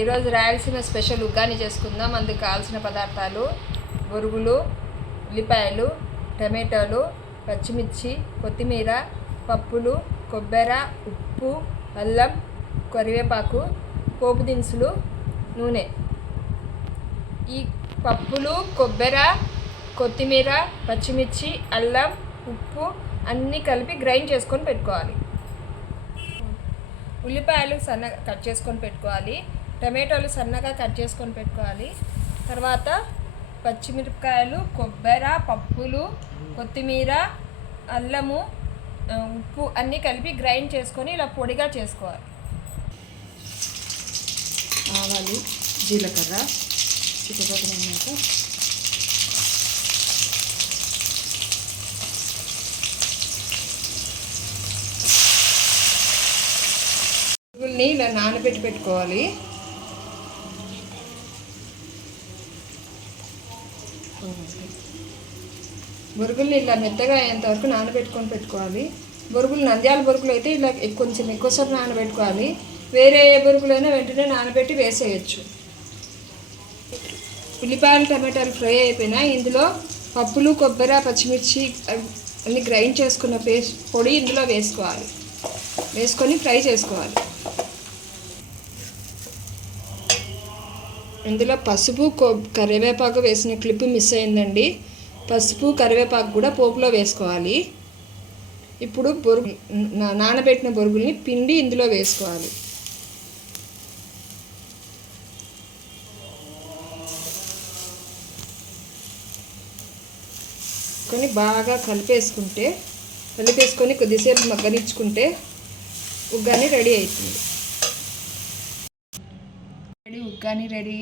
ఈరోజు రాయలసీమ స్పెషల్ ఉగ్గాని చేసుకుందాం. అందుకు కావాల్సిన పదార్థాలు: బొరుగులు, ఉల్లిపాయలు, టమాటాలు, పచ్చిమిర్చి, కొత్తిమీర, పప్పులు, కొబ్బరి, ఉప్పు, అల్లం, కరివేపాకు, పోపు దినుసులు, నూనె. ఈ పప్పులు, కొబ్బరి, కొత్తిమీర, పచ్చిమిర్చి, అల్లం, ఉప్పు అన్నీ కలిపి గ్రైండ్ చేసుకొని పెట్టుకోవాలి. ఉల్లిపాయలు సన్నగా కట్ చేసుకొని పెట్టుకోవాలి. టమాటాలు సన్నగా కట్ చేసుకొని పెట్టుకోవాలి. తర్వాత పచ్చిమిరపకాయలు, కొబ్బరి, పప్పులు, కొత్తిమీర, అల్లము, ఉప్పు అన్నీ కలిపి గ్రైండ్ చేసుకొని ఇలా పొడిగా చేసుకోవాలి. ఆవాలు, జీలకర్ర చిక్కుపోతున్నాక బొరుగుల్ని ఇలా నానబెట్టి పెట్టుకోవాలి. బొరుగుల్ని ఇలా మెత్తగా అయ్యేంత వరకు నానబెట్టుకొని పెట్టుకోవాలి. బొరుగులు నంద్యాల బొరుగులు అయితే ఇలా కొంచెం ఎక్కువసేపు నానబెట్టుకోవాలి. వేరే ఏ బొరుగులైనా వెంటనే నానబెట్టి వేసేయచ్చు. ఉల్లిపాయలు, టమాటాలు ఫ్రై అయిపోయినా ఇందులో పప్పులు, కొబ్బరి, పచ్చిమిర్చి అన్ని గ్రైండ్ చేసుకున్న పేస్ట్ పొడి ఇందులో వేసుకోవాలి. వేసుకొని ఫ్రై చేసుకోవాలి. ఇందులో పసుపు, కరివేపాకు వేసిన క్లిప్ మిస్ అయిందండి. పసుపు, కరివేపాకు కూడా పోపులో వేసుకోవాలి. ఇప్పుడు నానబెట్టిన బొరుగుల్ని పిండి ఇందులో వేసుకోవాలి. బాగా కలిపేసుకొని కొద్దిసేపు మగ్గనిచ్చుకుంటే ఉగ్గాని రెడీ అవుతుంది. ఉగ్గాని రెడీ.